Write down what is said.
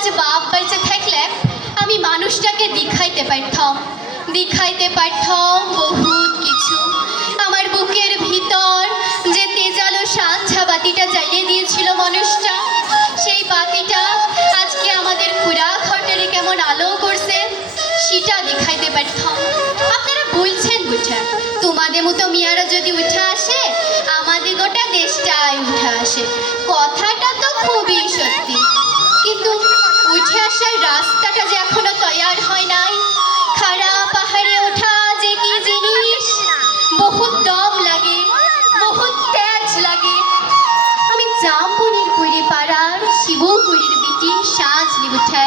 আজ বাপ বেঁচে থাকলে আমি মানুষটাকে দেখাইতে পারতাম বহুত কিছু। আমার বুকের ভিতর যে তেজালো সাঁঝা বাতিটা জ্বালিয়ে দিয়েছিল মানুষটা, সেই বাতিটা আজকে আমাদের পুরা ঘরটারে কেমন আলো করছে সেটা দেখাইতে পারতাম। আপনারা বলছেন বুঝা, তোমাদের মতো মেয়েরা যদি উঠে আসে আমাদের গোটা দেশটাই উঠে আসে। কথাটা তো খুবই সত্যি, কিন্তু উঠে আসার রাস্তাটা যে এখনো তৈয়ার হয় নাই। খাড়া পাহাড়ে ওঠা যে কি জিনিস, বহুত দম লাগে, বহুত তেজ লাগে। আমি জামবনির পুরি পাড়ার শিবপুরীর বিটি সাজলি উঠে